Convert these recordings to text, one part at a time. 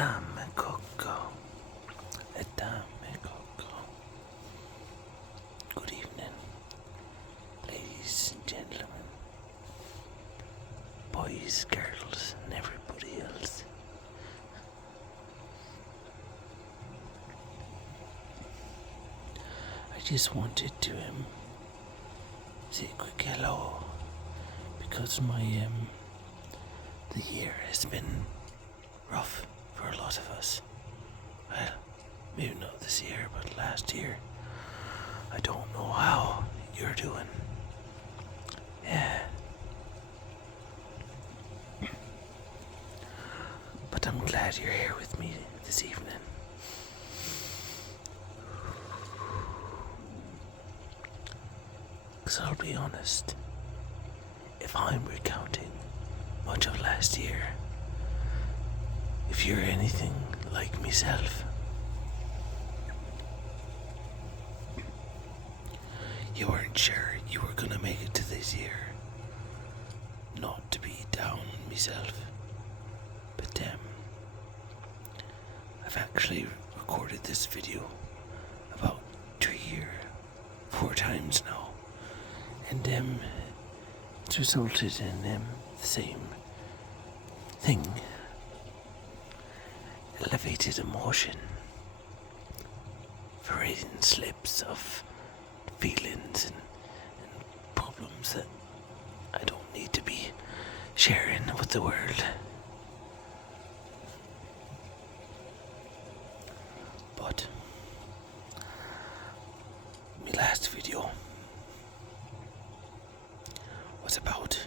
Dame Coco. Dame Coco. Good evening, ladies and gentlemen, boys, girls, and everybody else. I just wanted to say a quick hello because the year has been rough for a lot of us. Well, maybe not this year, but last year. I don't know how you're doing. Yeah. But I'm glad you're here with me this evening. Because I'll be honest, if I'm recounting much of last year, if you're anything like myself, you weren't sure you were gonna make it to this year. Not to be down on myself, but I've actually recorded this video about 4 times now, and it's resulted in the same thing. Elevated emotion, Freudian slips of feelings and problems that I don't need to be sharing with the world. But my last video was about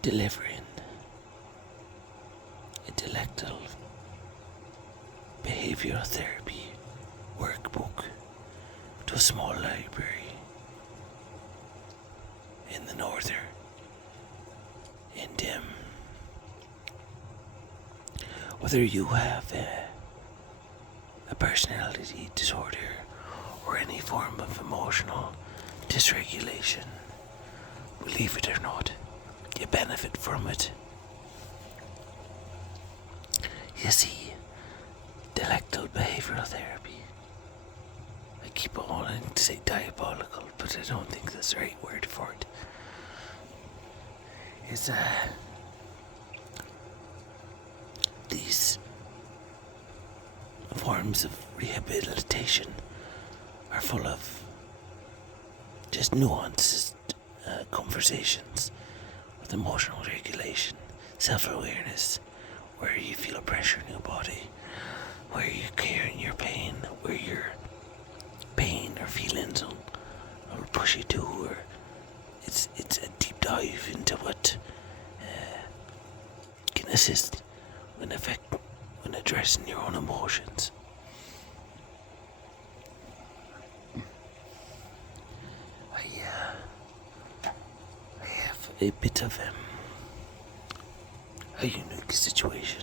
delivering intellectual behavioral therapy workbook to a small library in the northern. And whether you have a personality disorder or any form of emotional dysregulation, believe it or not, you benefit from it. You see, dialectal behavioral therapy, I keep on wanting to say diabolical, but I don't think that's the right word for it, is these forms of rehabilitation are full of just nuanced conversations with emotional regulation, self-awareness, where you feel pressure in your body, where you're carrying your pain, where your pain or feelings will push you to, or it's a deep dive into what can assist when addressing your own emotions. I have a bit of a unique situation,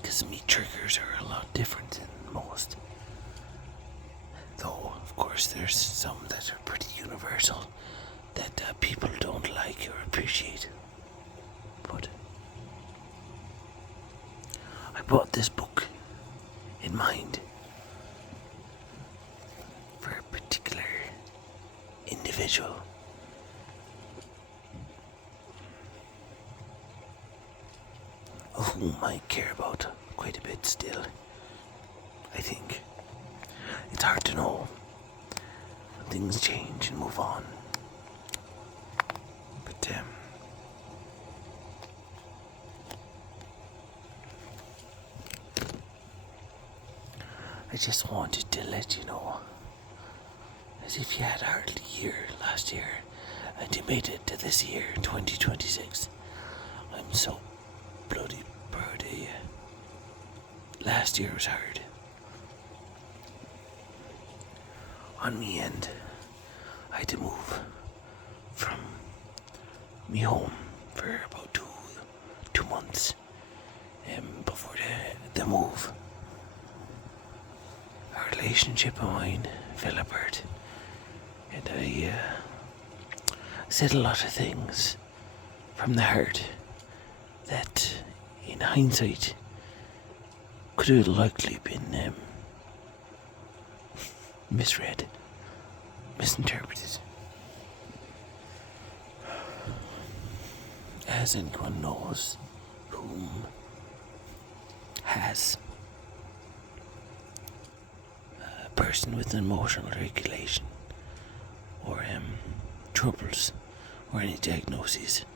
because me triggers are a lot different than most. Though, of course, there's some that are pretty universal that people don't like or appreciate. But I bought this book in mind for a particular individual. Whom I care about quite a bit still. I think it's hard to know when things change and move on. But I just wanted to let you know, as if you had a hard year last year and you made it to this year, 2026. I'm so bloody proud of you. Last year was hard. On me end, I had to move from me home for about two months before the move. Our relationship of mine fell apart, and I said a lot of things from the heart that, in hindsight, could have likely been misread, misinterpreted. As anyone knows, whom has a person with emotional regulation or troubles or any diagnoses,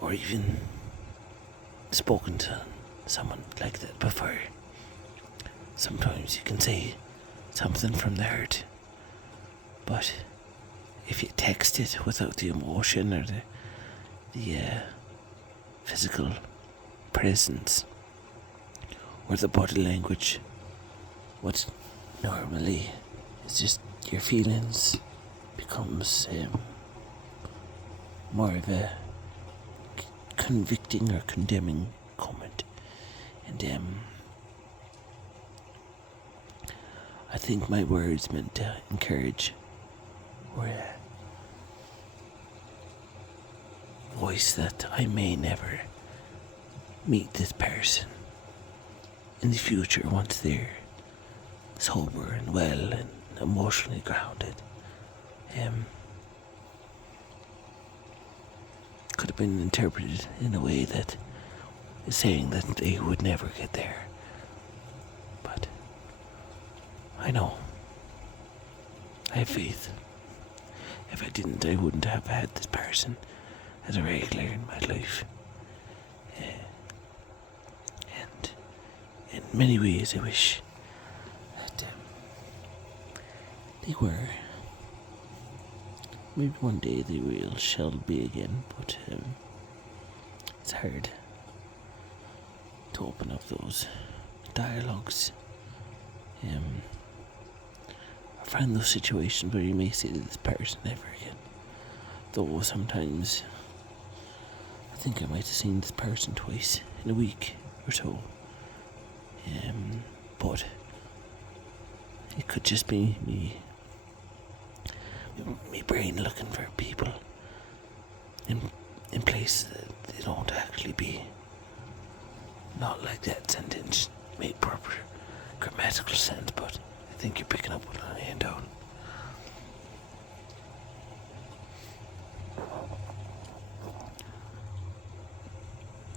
or even spoken to someone like that before, sometimes you can say something from the heart, but if you text it without the emotion or the physical presence or the body language, what normally is just your feelings becomes more of a convicting or condemning comment. And I think my words meant to encourage or voice that I may never meet this person in the future once they're sober and well and emotionally grounded. Could have been interpreted in a way that is saying that they would never get there. But I know. I have faith. If I didn't, I wouldn't have had this person as a regular in my life. And in many ways I wish that they were. Maybe one day they shall be again, but it's hard to open up those dialogues. I find those situations where you may see this person never again. Though sometimes I think I might have seen this person twice in a week or so. But it could just be me brain looking for people in places that they don't actually be. Not like that sentence made proper grammatical sense, but I think you're picking up what I'm laying down.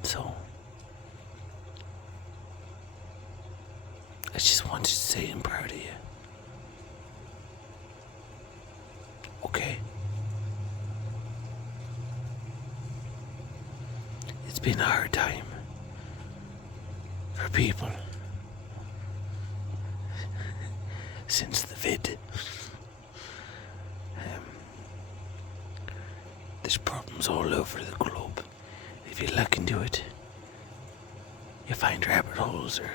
So I just wanted to say I'm proud of you. Okay. It's been a hard time for people since the vid. There's problems all over the globe. If you look into it, you find rabbit holes or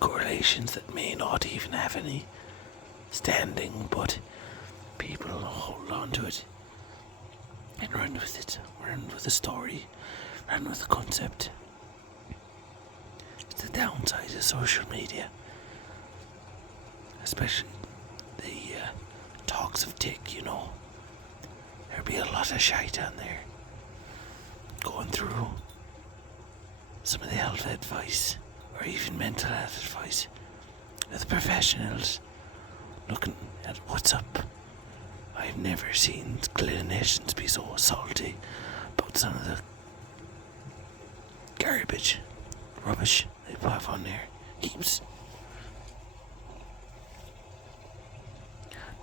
correlations that may not even have any standing, but people hold on to it and run with it, run with the story, run with the concept. It's the downside of social media, especially the talks of tick, you know. There'll be a lot of shite on there going through some of the health advice or even mental health advice with the professionals looking at what's up. I've never seen clinicians be so salty about some of the garbage, rubbish they put on there. Keeps.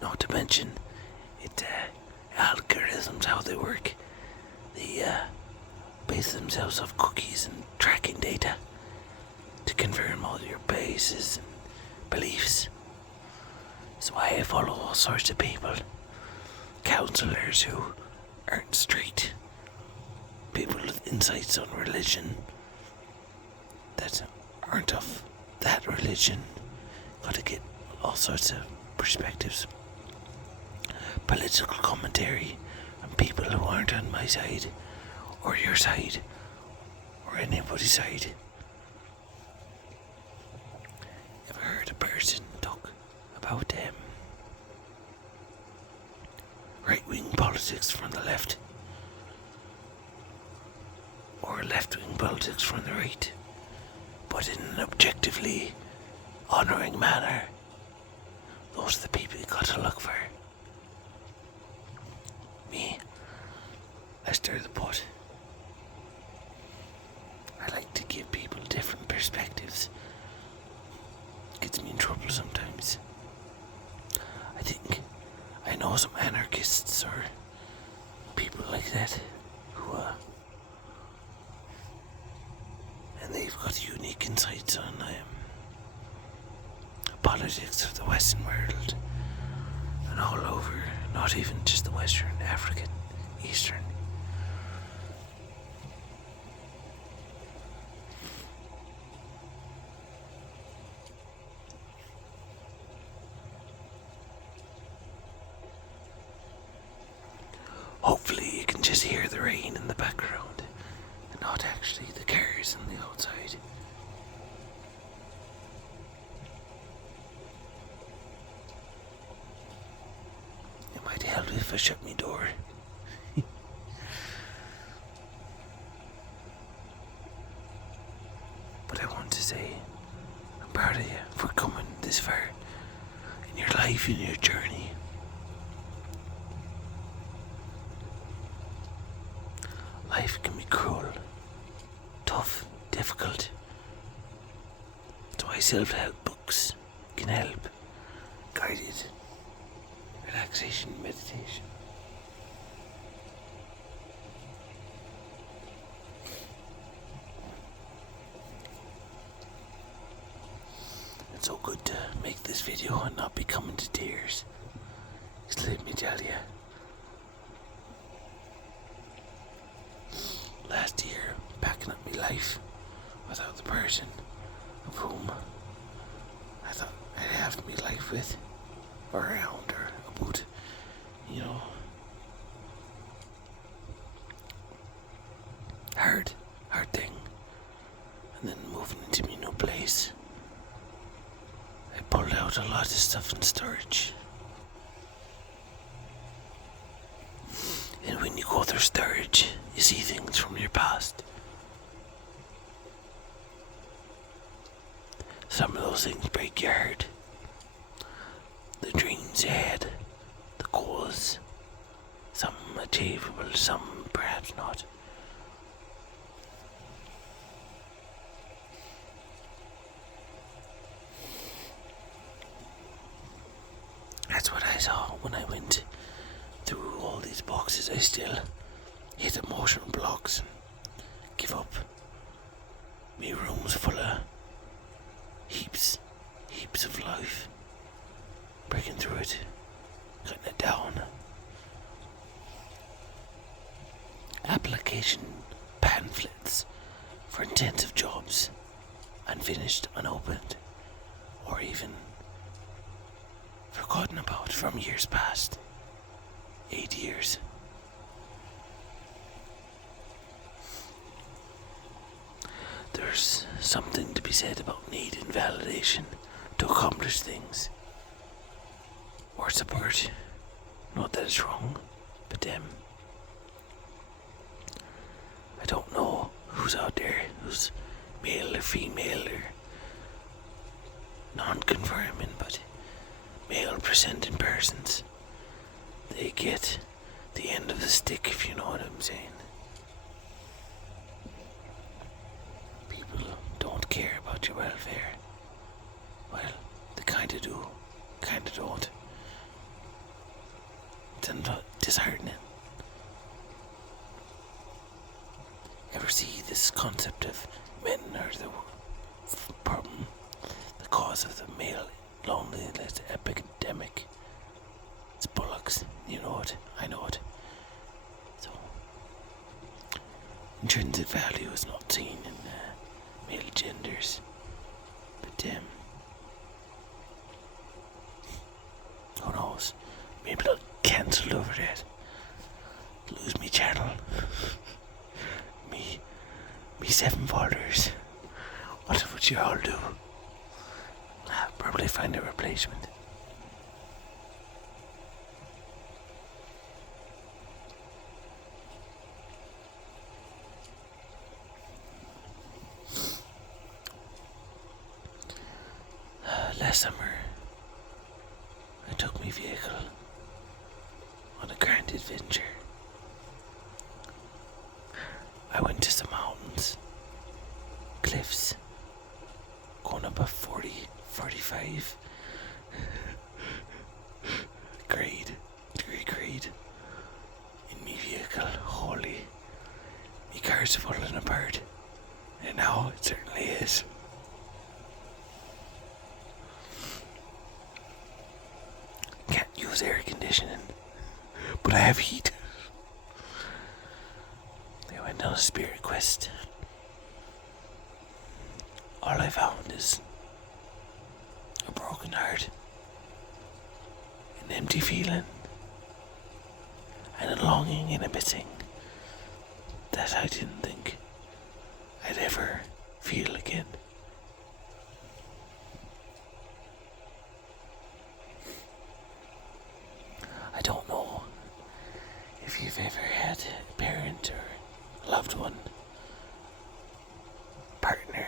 Not to mention, it algorithms, how they work. They base themselves off cookies and tracking data to confirm all your biases and beliefs. That's why I follow all sorts of people. Counselors who aren't straight, people with insights on religion that aren't of that religion. Gotta get all sorts of perspectives. Political commentary on people who aren't on my side, or your side, or anybody's side. Ever heard a person talk about right-wing politics from the left, or left-wing politics from the right? but in an objectively honouring manner. Those are the people you gotta look for. Me, I stir the pot. I like to give people different perspectives. Gets me in trouble sometimes. I think I know some anarchists or people like that who and they've got unique insights on politics of the Western world and all over, not even just the Western, African, Eastern. Hopefully you can just hear the rain in the background and not actually the cars on the outside. It might help if I shut my door. But I want to say, I'm proud of you for coming this far in your life, in your journey. Life can be cruel, tough, difficult. That's why self-help books can help. Guided relaxation, meditation. It's so good to make this video and not be coming to tears. Just let me tell you. Last year, packing up my life without the person of whom I thought I'd have my life with, or around, or about, hard thing. And then moving into my new place, I pulled out a lot of stuff in storage. And when you go through storage, you see things from your past. Some of those things break your heart. The dreams you had, the goals, some achievable, some perhaps not. That's what I saw when I went through all these boxes. I still hit emotional blocks and give up. Me room's full of heaps of life. Breaking through it, cutting it down. Application pamphlets for intensive jobs, unfinished, unopened, or even forgotten about from years past. 8 years. There's something to be said about need and validation to accomplish things. Or support. Not that it's wrong, but I don't know who's out there who's male or female or non-conforming, but male presenting persons. They get the end of the stick, if you know what I'm saying. People don't care about your welfare. Well, they kinda do, kinda don't. It's disheartening. Ever see this concept of men are the problem, the cause of the male loneliness epidemic? It's bollocks. You know it. I know it. So, intrinsic value is not seen in male genders. But, who knows? Maybe I'll cancel over that. Lose me channel. me 7 followers. What would you all do? Probably find a replacement. Last summer, I took my vehicle on a grand adventure. I went to some mountains, cliffs, going about 40, 45. Grade, degree grade. In my vehicle, holy. My car's falling apart. And now it certainly is. Can't use air conditioning, but I have heat. I went on a spirit quest. All I found is a broken heart, an empty feeling, and a longing and a missing that I didn't think I'd ever feel again. I don't know if you've ever had a parent or a loved one, partner,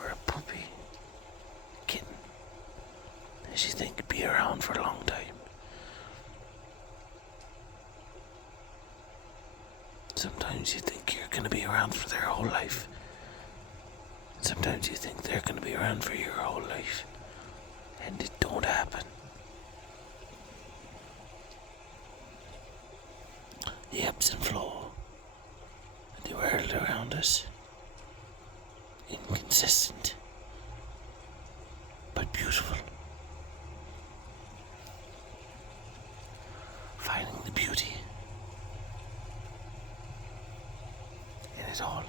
or a puppy, kitten, that you think could be around for a long time. Sometimes you think you're going to be around for their whole life. Sometimes you think they're going to be around for your whole life. And it don't happen. The ebbs and flow of the world around us. Inconsistent, but beautiful. Finding the beauty in it all.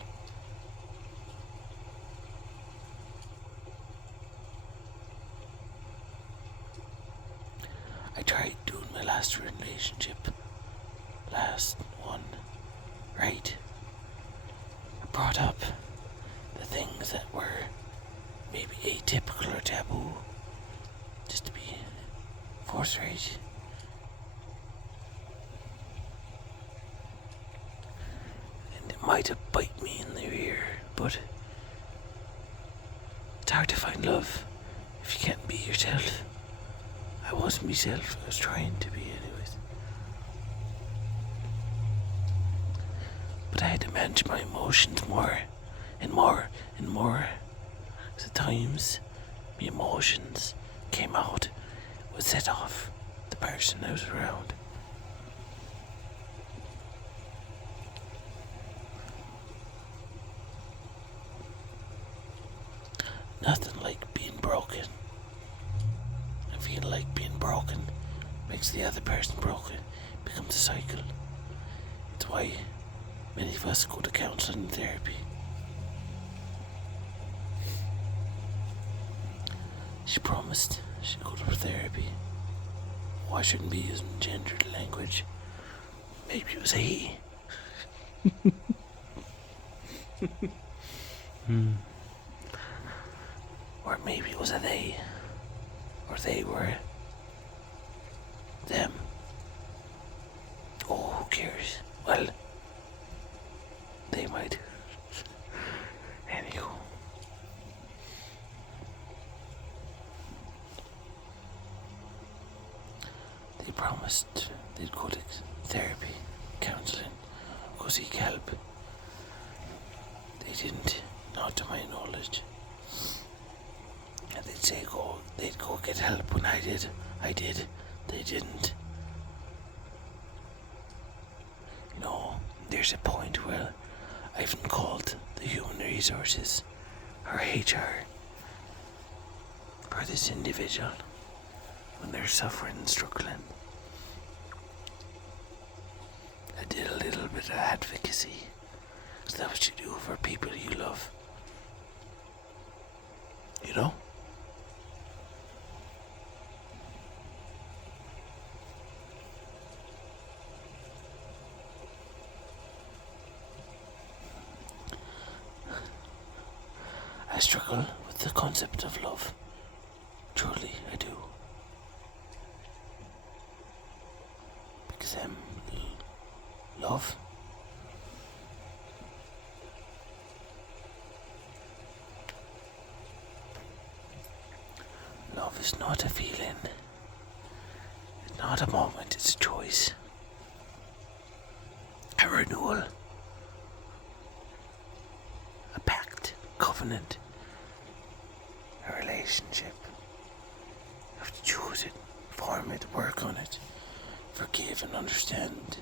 I tried doing my last relationship, last one, right. I brought up the things that were maybe atypical or taboo, just to be forthright. And it might have bite me in the ear, but it's hard to find love if you can't be yourself. I wasn't myself, I was trying to be anyways. But I had to manage my emotions more and more and more. So at times, my emotions came out, would set off the person I was around. Nothing like being broken. I feel like being broken makes the other person broken, becomes a cycle. It's why many of us go to counseling and therapy. She promised she'd go to therapy. Oh, I shouldn't be using gendered language. Maybe it was a he. Or maybe it was a they. Or they were them. Oh, who cares? Well, they might. Anywho. They promised they'd go to therapy, counseling, go seek help. They didn't, not to my knowledge. And they'd say they'd go get help when I did. They didn't. You know, there's a point where I even called the human resources, or HR, for this individual when they're suffering and struggling. I did a little bit of advocacy. Is that what you do for people you love? You know? I struggle with the concept of love. Truly, I do. Because love is It's not a feeling. It's not a moment, it's a choice. A renewal. A pact. Covenant. A relationship. You have to choose it, form it, work on it. Forgive and understand.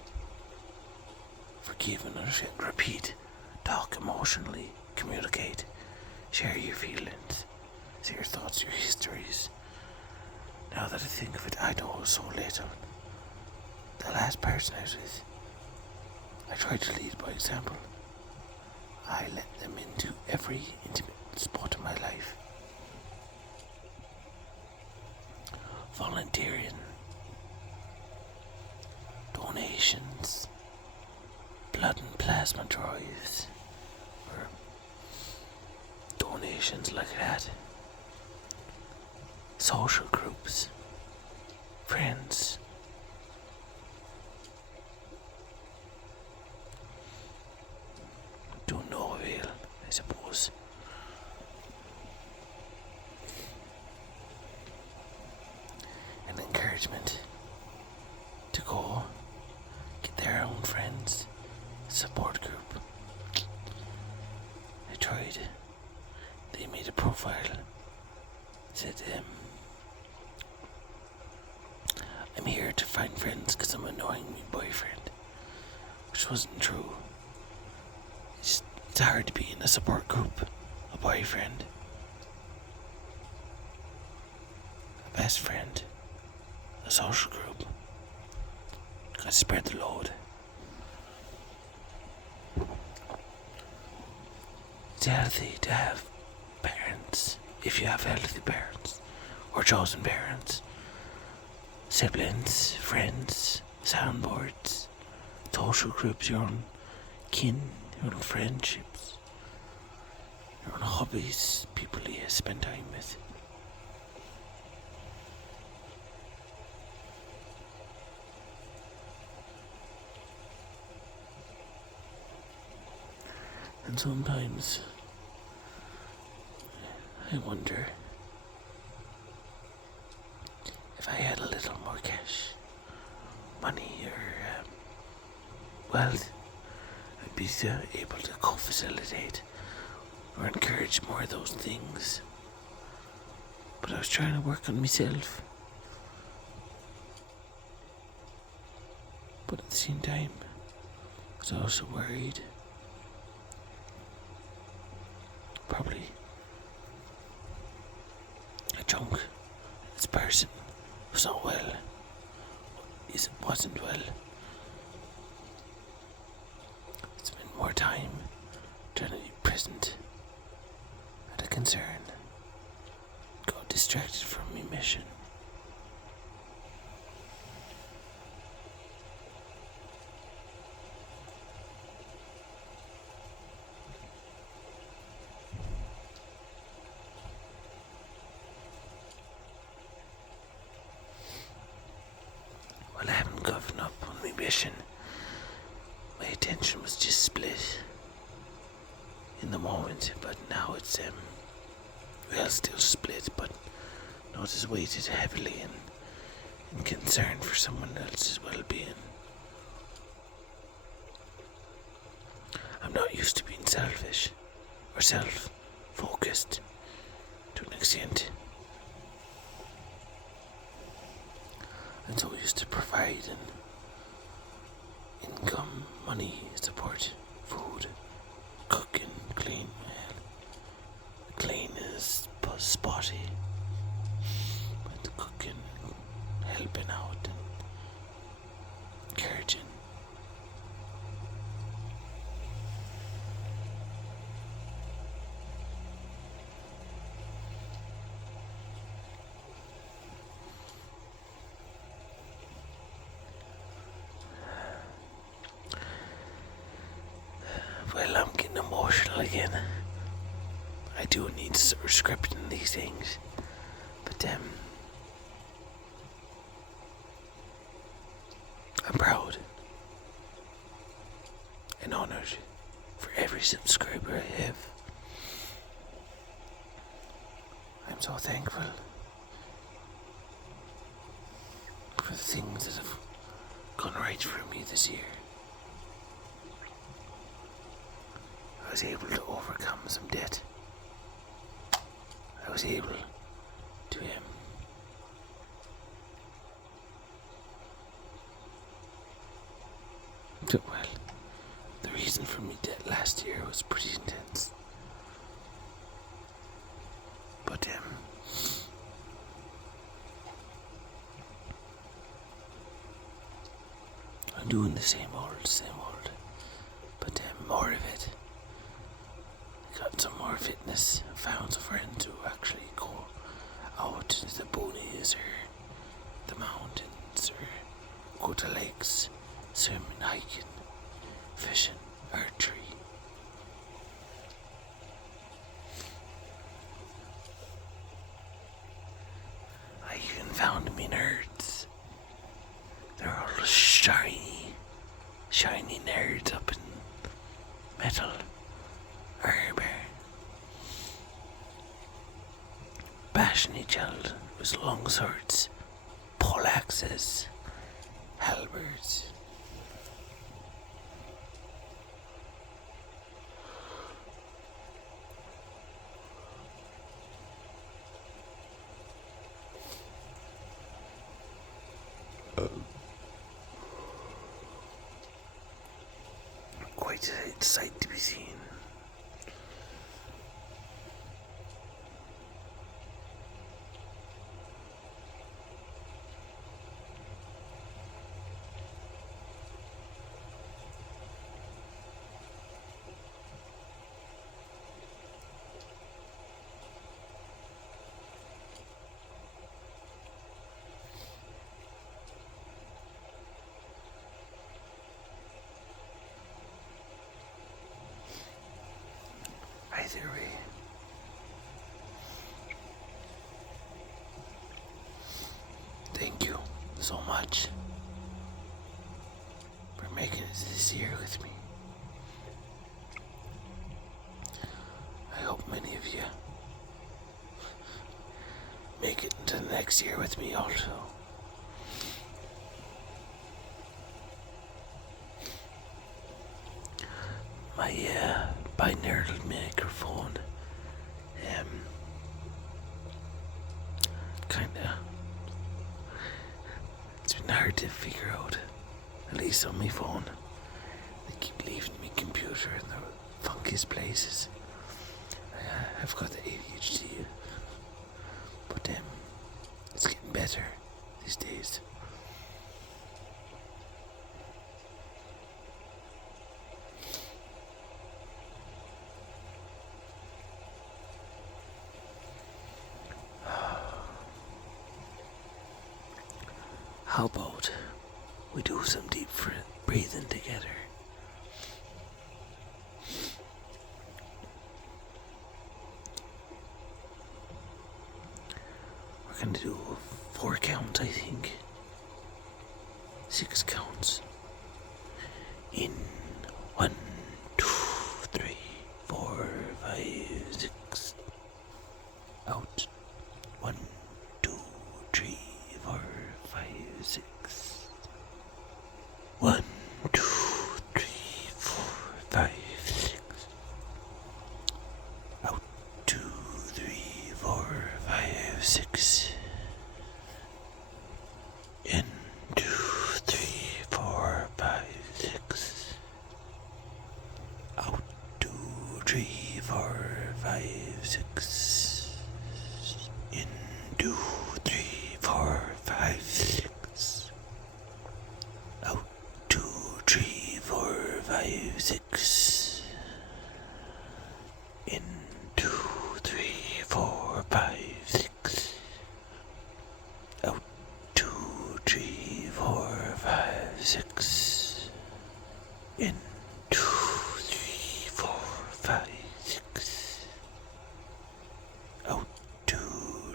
Forgive and understand. Repeat. Talk emotionally. Communicate. Share your feelings. Say your thoughts, your histories. Now that I think of it, I know it was so late on. The last person I was with, I tried to lead by example. I let them into every intimate spot of my life. Volunteering. Donations. Blood and plasma drives. Or donations like that. Social groups. Friends. To no avail, I suppose. An encouragement to go get their own friends, support group. I tried. They made a profile. Said, I'm here to find friends because I'm annoying my boyfriend. Which wasn't true. It's hard to be in a support group, a boyfriend, a best friend, a social group. Gotta spread the load. It's healthy to have parents, if you have healthy parents, or chosen parents, siblings, friends, soundboards, social groups, your own kin, your own friendships, your own hobbies, people you spend time with. And sometimes I wonder if I had a little more cash, money, or wealth, I'd be able to co-facilitate or encourage more of those things. But I was trying to work on myself. But at the same time, I was also worried. Probably a chunk. This person was not well. Wasn't well. Spend more time trying to be present at a concern. Got distracted from my mission. Well, I haven't given up on my mission. My attention was just split in the moment, but now it's well, still split, but not as weighted heavily in concern for someone else's well-being. I'm not used to being selfish or self-focused to an extent. I'm so used to providing income, money, support, food, cooking, clean. Clean is spotty, but cooking, helping out, and encouraging. Well, I'm getting emotional again. I do need to start scripting these things, but I'm proud and honored for every subscriber I have. I'm so thankful the things that have gone right for me this year. I was able to overcome some debt. I was able to well, the reason for me debt last year was pretty intense. But I'm doing the same old, but more of it. Got some more fitness. Found some friends who actually go out to the boonies or the mountains or go to lakes, swimming, hiking, fishing, archery. I even found me nerds. They're all shiny nerds up in metal armor, bashing each other with long swords, poleaxes, halberds. Quite a sight to be seen. Either way, thank you so much for making it this year with me. I hope many of you make it into the next year with me also. My binaural microphone it's been hard to figure out, at least on my phone. They keep leaving my computer in the funkiest places. I've got the ADHD, but it's getting better these days. How about we do some deep breathing together? We're going to do 4 counts, I think. 6 counts. In 1, 2, 3, 4, 5, 6. Out. 1, 2, 3, 4, 5, 6. 1, 2, 3, 4, 5, 6. Out. 2, 3, 4, 5, 6. In. 2, 3, 4, 5, 6. Out. 2, 3, 4, 5, 6. In. 2, 3, 4, 5, 6. Out. 2, 3, 4, 5, 6. In. 2, 3, 4, 5, 6. Out. 2, 3, 4, 5, 6. In. 2, 3, 4, 5, 6. Out. 2,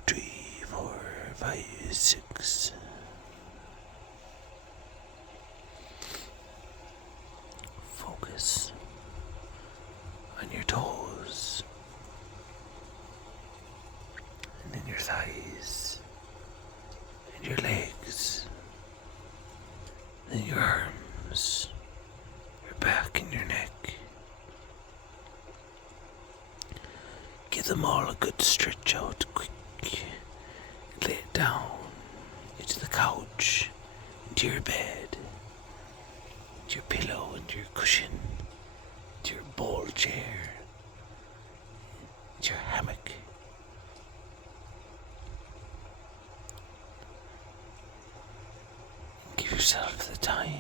3, 4, 5, 6. Focus on your toes and then your thighs and your legs Give them all a good stretch out quick. Lay it down into the couch, into your bed, into your pillow, into your cushion, into your ball chair, into your hammock. Give yourself the time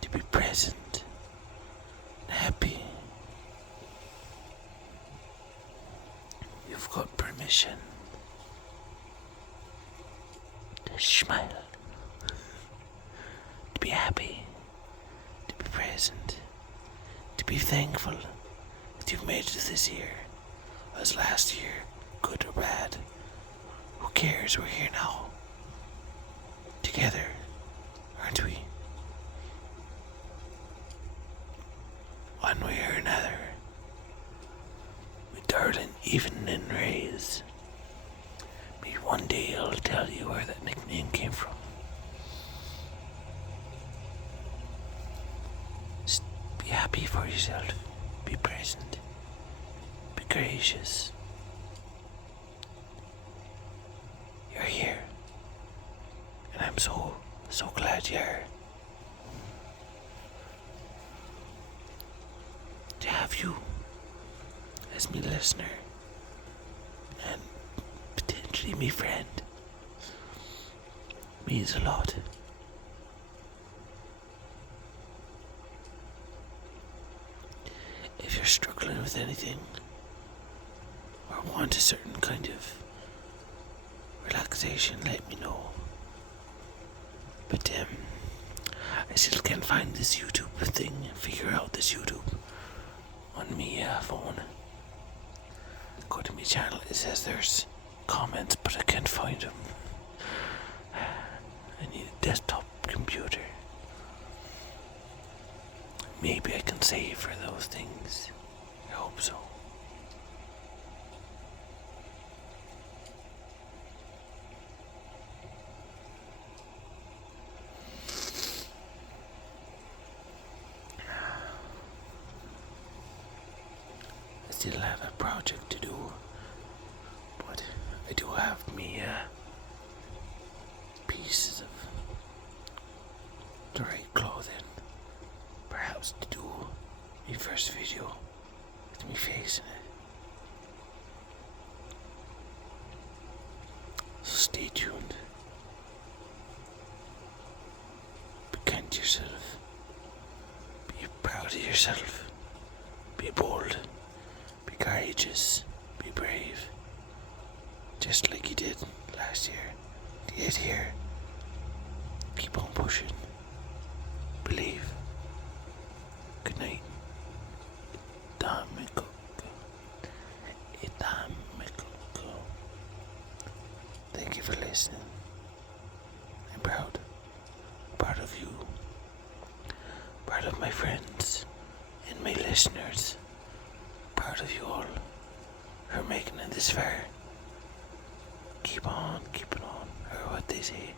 to be present and happy. You've got permission to smile, to be happy, to be present, to be thankful that you've made it this year. As last year, good or bad, who cares? We're here now. Together, aren't we? One way or another. We darling even in rays. Maybe one day I'll tell you where that nickname came from. Just be happy for yourself. Be present. Be gracious. You're here. And I'm so glad you are. To have you as me listener and potentially me friend means a lot. If you're struggling with anything or want a certain kind of relaxation, let me know. But I still can't find this YouTube thing, figure out this YouTube on me phone. Go to my channel, it says there's comments, but I can't find them. I need a desktop computer. Maybe I can save for those things. I hope so. I still have a project to do, but I do have me pieces of the right clothing, perhaps to do my first video with me face in it. So stay tuned. Be kind to yourself. Be proud of yourself. Be bold. Be courageous. Be brave. Just like you did last year. Yet here. Keep on pushing. Believe. Good night. Thank you for listening. I'm proud. Proud of you. Proud of my friends and my listeners. Proud of you all for making it this far. Keep on keeping on, or what they say.